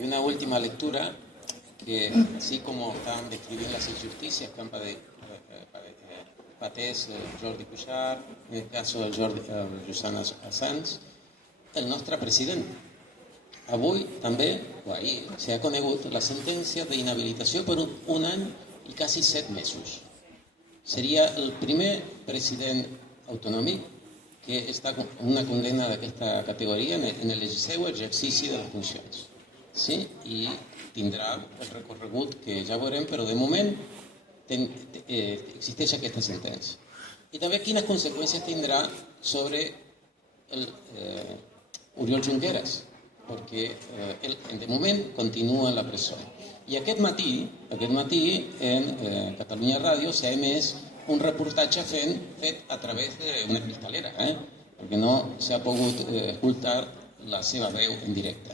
Y una última lectura, que así como están describiendo las injusticias que pateix Jordi Cuixart, en el caso del Julian Assange, el nostre president. Avui també, o ahir, s'ha conegut la sentència d'inhabilitació per un any i quasi 7 mesos. Seria el primer president autonòmic que està en una condemna d'aquesta categoria en el seu exercici de les funcions. Sí? I tindrà el recorregut que ja veurem, però de moment existeix aquesta sentència. I també quines conseqüències tindrà sobre Oriol Junqueras, perquè de moment continua en la presó. I aquest matí en Catalunya Ràdio s'ha emès un reportatge fet a través d'una cristalera, perquè no s'ha pogut escoltar la seva veu en directe.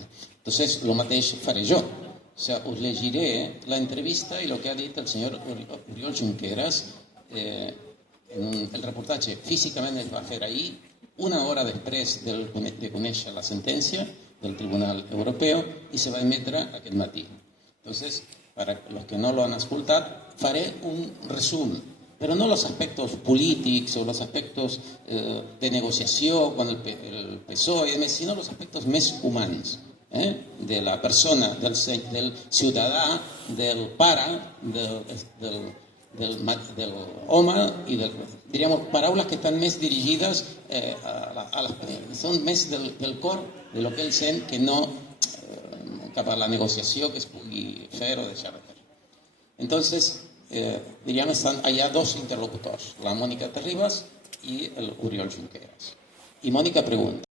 Entonces, lo mateix faré jo. O sea, os llegiré la entrevista y lo que ha dit el senyor Oriol Junqueras. El reportatge físicament es va fer ahir, una hora després de conèixer la sentència del Tribunal Europeo, y se va emetre aquest matí. Entonces, para los que no lo han escoltat, faré un resum, pero no los aspectos políticos o los aspectos de negociació con el PSOE, sino los aspectos més humans, de la persona, del ciutadà, del pare, del home, i diríem paraules que estan més dirigides són més del cor de lo que ell sent, que no cap a la negociació que es pugui fer o deixar de fer. Entonces, diríem, hi ha dos interlocutors, la Mònica Terribas i el Oriol Junqueras. I Mònica pregunta: